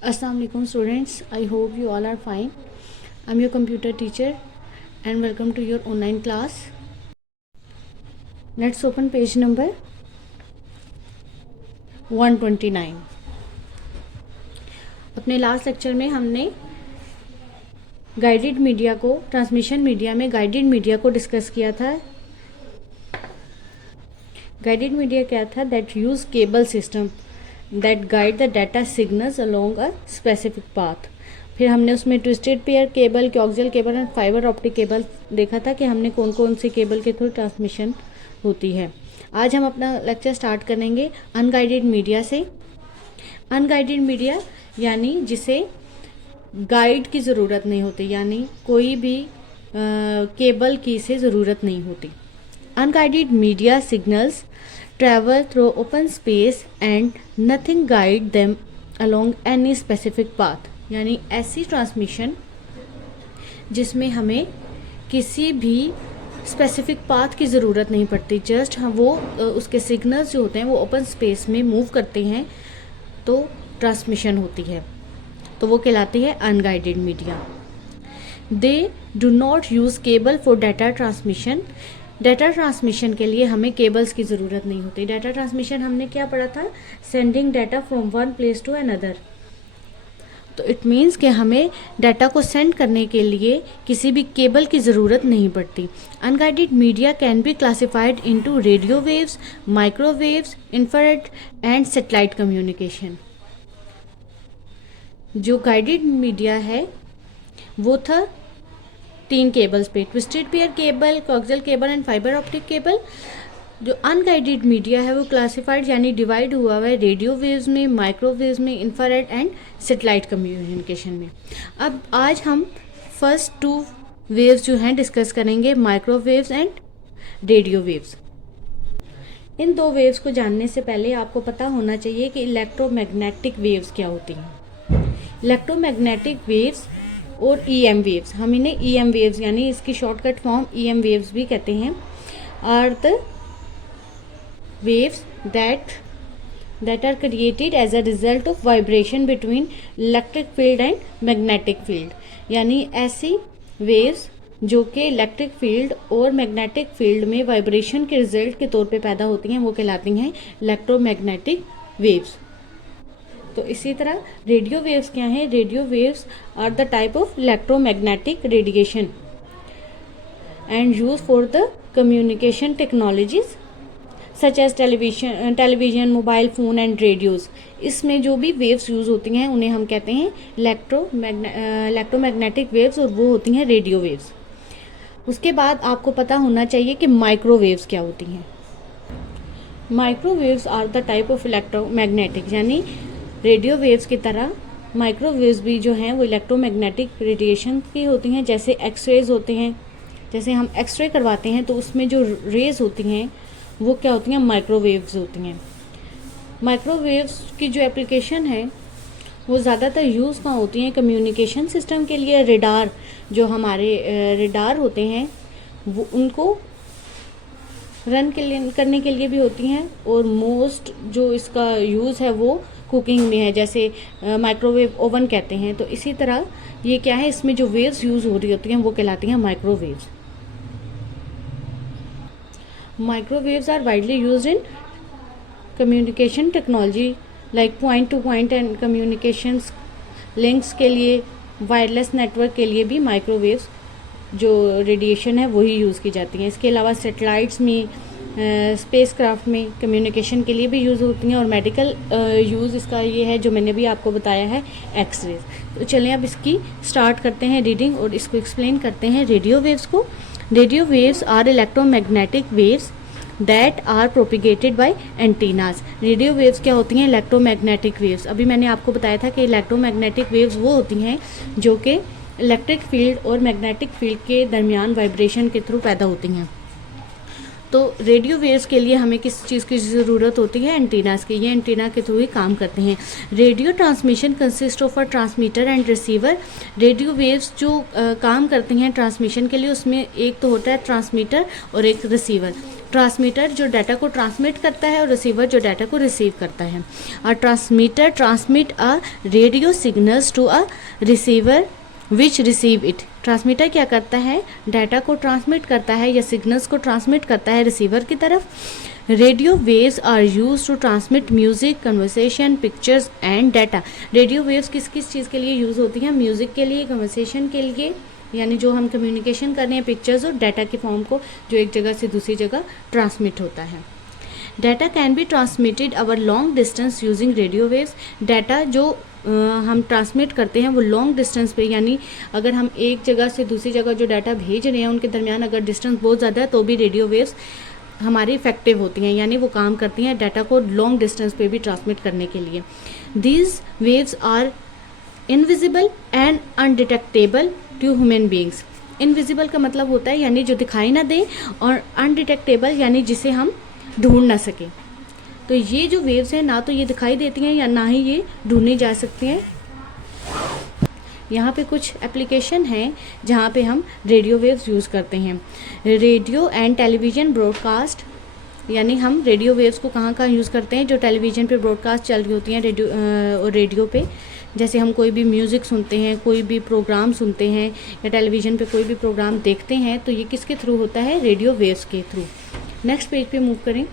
Assalamu alaikum students. I hope you all are fine. I'm your computer teacher and welcome to your online class. Let's open page number 129. अपने last lecture में हमने guided media को, transmission media में guided media को discuss किया था। Guided media क्या था? That use cable system that guide the data signals along a specific path. फिर हमने उसमें twisted pair cable, coaxial cable and fibre optic cable देखा था कि हमने कौन कौन से केबल के थ्रू ट्रांसमिशन होती है। आज हम अपना लेक्चर स्टार्ट करेंगे अनगाइडेड मीडिया से। अनगाइडेड मीडिया यानी जिसे गाइड की ज़रूरत नहीं होती, यानी कोई भी केबल की से ज़रूरत नहीं होती। Unguided media signals travel through open space and nothing guide them along any specific path। यानी ऐसी ट्रांसमिशन जिसमें हमें किसी भी स्पेसिफिक पाथ की ज़रूरत नहीं पड़ती, जस्ट हम वो उसके सिग्नल्स जो होते हैं वो ओपन स्पेस में मूव करते हैं तो ट्रांसमिशन होती है, तो वो कहलाती है unguided media. They do not use cable for data transmission. Data transmission के लिए हमें केबल्स की ज़रूरत नहीं होती। डाटा ट्रांसमिशन हमने क्या पढ़ा था? Sending data from one place to another. तो इट मीन्स कि हमें डाटा को सेंड करने के लिए किसी भी केबल की ज़रूरत नहीं पड़ती। Unguided media can be classified into radio waves, microwaves, infrared and satellite communication. जो गाइडेड मीडिया है वो था 3 केबल्स पे, twisted pair cable, coaxial cable and fibre optic cable. जो अनगाइडेड मीडिया है वो क्लासिफाइड यानी डिवाइड हुआ हुआ है रेडियो वेव्स में, माइक्रोवेव्स में, इंफ्रारेड एंड सैटेलाइट कम्युनिकेशन में। अब आज हम फर्स्ट 2 वेव्स जो हैं डिस्कस करेंगे, microwaves and radio waves. In 2 waves को जानने से पहले आपको पता होना चाहिए कि इलेक्ट्रोमैग्नेटिक वेव्स क्या होती हैं। इलेक्ट्रोमैग्नेटिक वेव्स और EM वेव्स, हम इन्हें EM वेव्स यानी इसकी शॉर्टकट फॉर्म EM वेव्स भी कहते हैं, are the waves that are created as a result of vibration between electric field and magnetic field. यानी ऐसी वेव्स जो कि इलेक्ट्रिक फील्ड और मैग्नेटिक फील्ड में वाइब्रेशन के रिजल्ट के तौर पे पैदा होती हैं, वो कहलाती हैं इलेक्ट्रोमैग्नेटिक वेव्स। तो इसी तरह रेडियो वेव्स क्या हैं? Radio waves are the type of electromagnetic radiation and use for the communication technologies such as television, mobile phone and radios. इसमें जो भी वेव्स यूज़ होती हैं उन्हें हम कहते हैं इलेक्ट्रोमैग्नेटिक वेव्स, और वो होती हैं रेडियो वेव्स। उसके बाद आपको पता होना चाहिए कि माइक्रोवेव्स क्या होती हैं। Microwaves are the type of electromagnetic, यानी रेडियो वेव्स की तरह माइक्रोवेव्स भी जो हैं वो इलेक्ट्रोमैग्नेटिक रेडिएशन की होती हैं। जैसे एक्सरेज होते हैं, जैसे हम एक्सरे करवाते हैं तो उसमें जो रेज होती हैं वो क्या होती हैं? माइक्रोवेव्स होती हैं। माइक्रोवेव्स की जो एप्लीकेशन है वो ज़्यादातर यूज़ कहाँ होती हैं? कम्युनिकेशन सिस्टम के लिए। रेडार, जो हमारे रेडार होते हैं वो उनको रन करने के लिए भी होती हैं, और मोस्ट जो इसका यूज़ है वो कुकिंग में है, जैसे माइक्रोवेव ओवन कहते हैं। तो इसी तरह ये क्या है, इसमें जो वेव्स यूज़ हो रही होती हैं वो कहलाती हैं microwaves. Microwaves are widely used in communication technology like point to point and communications links के लिए, वायरलेस नेटवर्क के लिए भी माइक्रोवेव्स जो रेडिएशन है वही यूज़ की जाती हैं। इसके अलावा सैटेलाइट्स में, स्पेस क्राफ्ट में कम्युनिकेशन के लिए भी यूज़ होती हैं, और मेडिकल यूज़ इसका ये है जो मैंने भी आपको बताया है, एक्सरेज। तो चलें अब इसकी स्टार्ट करते हैं रीडिंग और इसको एक्सप्लेन करते हैं रेडियो वेव्स को। Radio waves are electromagnetic waves that are propagated by antennas. Radio waves क्या होती हैं? Electromagnetic waves. अभी मैंने आपको बताया था कि इलेक्ट्रोमैग्नेटिक वेव्स वो होती हैं जो कि इलेक्ट्रिक फील्ड और मैग्नेटिक फील्ड के दरमियान वाइब्रेशन के थ्रू पैदा होती हैं। तो रेडियो वेव्स के लिए हमें किस चीज़ की ज़रूरत होती है? एंटीनास की। ये एंटीना के थ्रू ही काम करते हैं। Radio transmission consist of a transmitter and receiver. Radio waves जो काम करते हैं ट्रांसमिशन के लिए, उसमें एक तो होता है ट्रांसमीटर और एक रिसीवर। ट्रांसमीटर जो डाटा को ट्रांसमिट करता है और रिसीवर जो डाटा को रिसीव करता है। A transmitter transmit a radio signals to a receiver which receive it. Transmitter क्या करता है, डाटा को ट्रांसमिट करता है या सिग्नल्स को ट्रांसमिट करता है रिसीवर की तरफ। Radio waves are use to transmit music, conversation, pictures and data. Radio waves किस किस चीज़ के लिए यूज़ होती हैं, म्यूज़िक के लिए, कन्वर्सेशन के लिए, यानी जो हम कम्युनिकेशन कर रहे हैं पिक्चर्स और डाटा के फॉर्म को जो एक जगह से दूसरी जगह ट्रांसमिट होता है। Data can be transmitted our long distance using radio waves. Data जो हम ट्रांसमिट करते हैं वो लॉन्ग डिस्टेंस पे, यानी अगर हम एक जगह से दूसरी जगह जो डाटा भेज रहे हैं उनके दरमियान अगर डिस्टेंस बहुत ज़्यादा है तो भी रेडियो वेव्स हमारी इफेक्टिव होती हैं, यानी वो काम करती हैं डाटा को लॉन्ग डिस्टेंस पे भी ट्रांसमिट करने के लिए। These waves are invisible and undetectable to human beings. Invisible का मतलब होता है यानी जो दिखाई ना दे, और अनडिटेक्टेबल यानी जिसे हम ढूंढ ना सके। तो ये जो वेव्स हैं ना तो ये दिखाई देती हैं या ना ही ये ढूंढी जा सकती हैं। यहाँ पे कुछ एप्लीकेशन हैं जहाँ पे हम रेडियो वेव्स यूज़ करते हैं। रेडियो एंड टेलीविज़न ब्रॉडकास्ट, यानी हम रेडियो वेव्स को कहाँ कहाँ यूज़ करते हैं, जो टेलीविज़न पे ब्रॉडकास्ट चल रही होती हैं रेडियो पे। जैसे हम कोई भी म्यूज़िक सुनते हैं, कोई भी प्रोग्राम सुनते हैं या टेलीविज़न पे कोई भी प्रोग्राम देखते हैं तो ये किसके थ्रू होता है, रेडियो वेव्स के थ्रू। नेक्स्ट पेज पे मूव करें।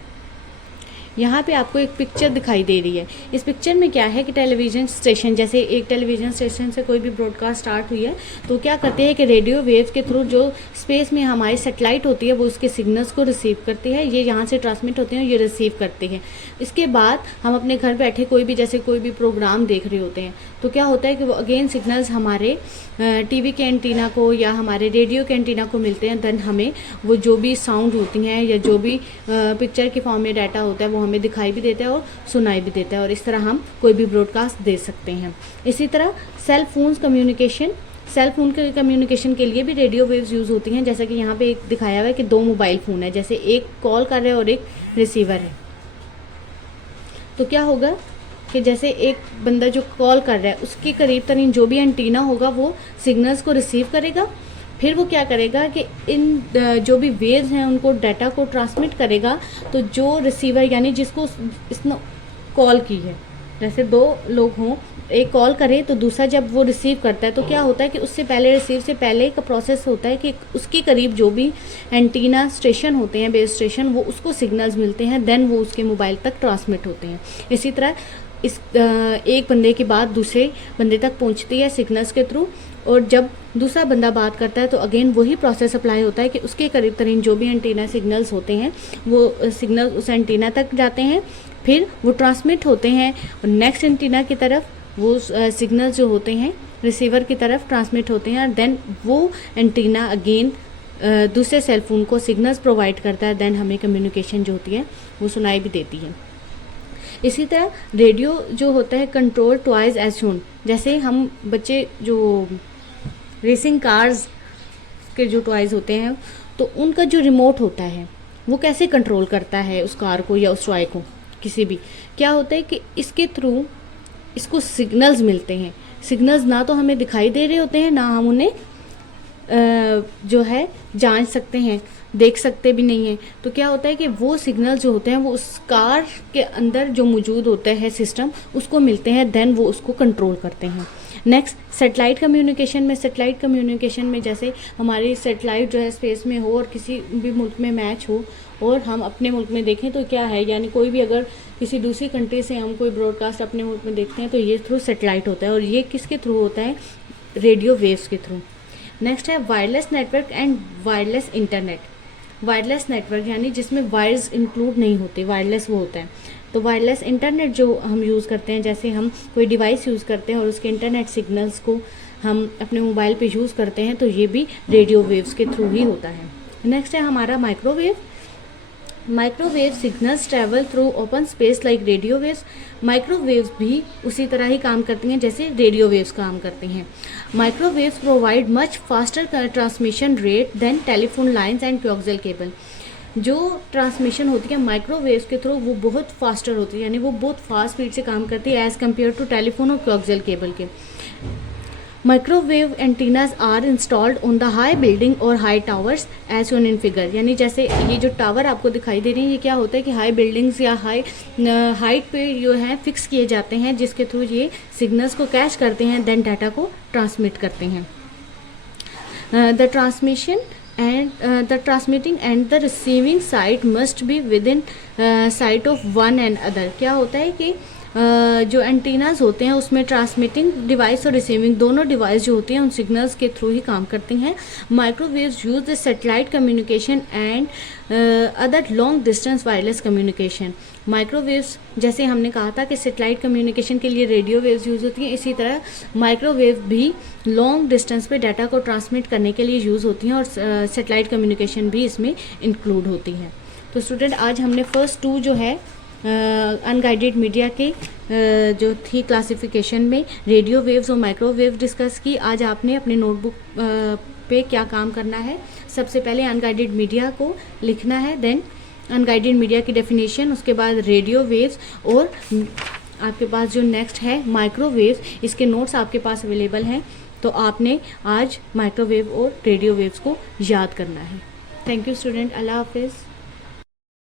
यहाँ पे आपको एक पिक्चर दिखाई दे रही है। इस पिक्चर में क्या है कि टेलीविज़न स्टेशन, जैसे एक टेलीविज़न स्टेशन से कोई भी ब्रॉडकास्ट स्टार्ट हुई है तो क्या करते हैं कि रेडियो वेव्स के थ्रू जो स्पेस में हमारी सैटेलाइट होती है वो उसके सिग्नल्स को रिसीव करती है। ये यहाँ से ट्रांसमिट होते हैं, ये रिसीव करते हैं। इसके बाद हम अपने घर बैठे कोई भी प्रोग्राम देख रहे होते हैं तो क्या होता है कि वो अगेन सिग्नल्स हमारे टीवी के एंटीना को या हमारे रेडियो के एंटीना को मिलते हैं। देन हमें वो जो भी साउंड होती हैं या जो भी पिक्चर के फॉर्म में डाटा होता है वो हमें दिखाई भी देता है और सुनाई भी देता है, और इस तरह हम कोई भी ब्रॉडकास्ट दे सकते हैं। इसी तरह सेल फोन के कम्युनिकेशन के लिए भी रेडियो वेव्स यूज़ होती हैं। जैसा कि यहाँ पे एक दिखाया हुआ है कि दो मोबाइल फ़ोन है, जैसे एक कॉल कर रहा है और एक रिसीवर है। तो क्या होगा कि जैसे एक बंदा जो कॉल कर रहा है उसके करीब तरीन जो भी एंटीना होगा वो सिग्नल्स को रिसीव करेगा, फिर वो क्या करेगा कि इन जो भी वेव्स हैं उनको डाटा को ट्रांसमिट करेगा। तो जो रिसीवर यानी जिसको इसने कॉल की है, जैसे दो लोग हों, एक कॉल करे तो दूसरा जब वो रिसीव करता है तो क्या होता है कि उससे पहले रिसीव से पहले का प्रोसेस होता है कि उसके करीब जो भी एंटीना स्टेशन होते हैं, बेस स्टेशन, वो उसको सिग्नल्स मिलते हैं, देन वो उसके मोबाइल तक ट्रांसमिट होते हैं। इसी तरह इस एक बंदे की बात दूसरे बंदे तक पहुंचती है सिग्नल्स के थ्रू, और जब दूसरा बंदा बात करता है तो अगेन वही प्रोसेस अप्लाई होता है कि उसके करीब तरीन जो भी एंटीना सिग्नल्स होते हैं वो सिग्नल उस एंटीना तक जाते हैं, फिर वो ट्रांसमिट होते हैं और नेक्स्ट एंटीना की तरफ वो सिग्नल्स जो होते हैं रिसीवर की तरफ ट्रांसमिट होते हैं, और देन वो एंटीना अगेन दूसरे सेलफोन को सिग्नल्स प्रोवाइड करता है, देन हमें कम्युनिकेशन जो होती है वो सुनाई भी देती है। इसी तरह रेडियो जो होता है कंट्रोल ट्वाइस एज शोन। जैसे हम बच्चे जो रेसिंग कार्स के जो टॉयज़ होते हैं तो उनका जो रिमोट होता है वो कैसे कंट्रोल करता है उस कार को या उस टॉय को, किसी भी, क्या होता है कि इसके थ्रू इसको सिग्नल्स मिलते हैं। सिग्नल्स ना तो हमें दिखाई दे रहे होते हैं, ना हम उन्हें जो है जांच सकते हैं, देख सकते भी नहीं हैं। तो क्या होता है कि वो सिग्नल जो होते हैं वो उस कार के अंदर जो मौजूद होता है सिस्टम उसको मिलते हैं, देन वो उसको कंट्रोल करते हैं। नेक्स्ट सैटेलाइट कम्युनिकेशन में जैसे हमारी सैटेलाइट जो है स्पेस में हो और किसी भी मुल्क में मैच हो और हम अपने मुल्क में देखें तो क्या है, यानी कोई भी अगर किसी दूसरी कंट्री से हम कोई ब्रॉडकास्ट अपने मुल्क में देखते हैं तो ये थ्रू सैटेलाइट होता है, और ये किसके थ्रू होता है, रेडियो वेव्स के थ्रू। नेक्स्ट है wireless network and wireless internet. Wireless network यानी जिसमें वायर्स इंक्लूड नहीं होते, वायरलेस वो होता है। तो वायरलेस इंटरनेट जो हम यूज़ करते हैं, जैसे हम कोई डिवाइस यूज़ करते हैं और उसके इंटरनेट सिग्नल्स को हम अपने मोबाइल पे यूज़ करते हैं तो ये भी रेडियो वेव्स के थ्रू ही होता है। नेक्स्ट है हमारा microwave signals travel through open space like radio waves. Microwaves भी उसी तरह ही काम करती हैं जैसे रेडियो वेव्स काम करती हैं। Microwaves provide much faster transmission rate than telephone lines and coaxial cable. जो ट्रांसमिशन होती है माइक्रोवेव्स के थ्रू वो बहुत फास्टर होती है, यानी वो बहुत फास्ट स्पीड से काम करती है एज़ कम्पेयर टू टेलीफोन और कोएक्सियल केबल के। Microwave antennas are installed on the high building और high towers as shown in figure. यानी जैसे ये जो टावर आपको दिखाई दे रहे हैं, ये क्या होता है कि हाई बिल्डिंग्स या हाई हाइट पे जो है फिक्स किए जाते हैं, जिसके थ्रू ये सिग्नल्स को कैच करते हैं, देन डाटा को ट्रांसमिट करते हैं। The transmission and the transmitting and the receiving side must be within sight of one and other। क्या होता है कि जो एंटीनाज होते हैं उसमें ट्रांसमिटिंग डिवाइस और रिसीविंग दोनों डिवाइस जो होती हैं उन सिग्नल्स के थ्रू ही काम करती हैं। Microwaves use the satellite communication and other long distance wireless communication. Microwaves जैसे हमने कहा था कि सैटेलाइट कम्युनिकेशन के लिए रेडियो वेव्स यूज़ होती हैं, इसी तरह माइक्रोवेव भी लॉन्ग डिस्टेंस पे डाटा को ट्रांसमिट करने के लिए यूज़ होती हैं और सैटेलाइट कम्युनिकेशन भी इसमें इंक्लूड होती है। तो स्टूडेंट आज हमने फर्स्ट 2 जो है अनगाइडेड मीडिया के जो थी क्लासिफिकेशन में रेडियो वेव्स और माइक्रोवेव डिस्कस की। आज आपने अपने नोटबुक पे क्या काम करना है, सबसे पहले अनगाइडेड मीडिया को लिखना है, देन अनगाइडेड मीडिया की डेफिनेशन, उसके बाद रेडियो वेव्स और आपके पास जो नेक्स्ट है माइक्रोवेव्स, इसके नोट्स आपके पास अवेलेबल हैं। तो आपने आज माइक्रोवेव और रेडियो वेव्स को याद करना है। थैंक यू स्टूडेंट, अल्लाह हाफिज़।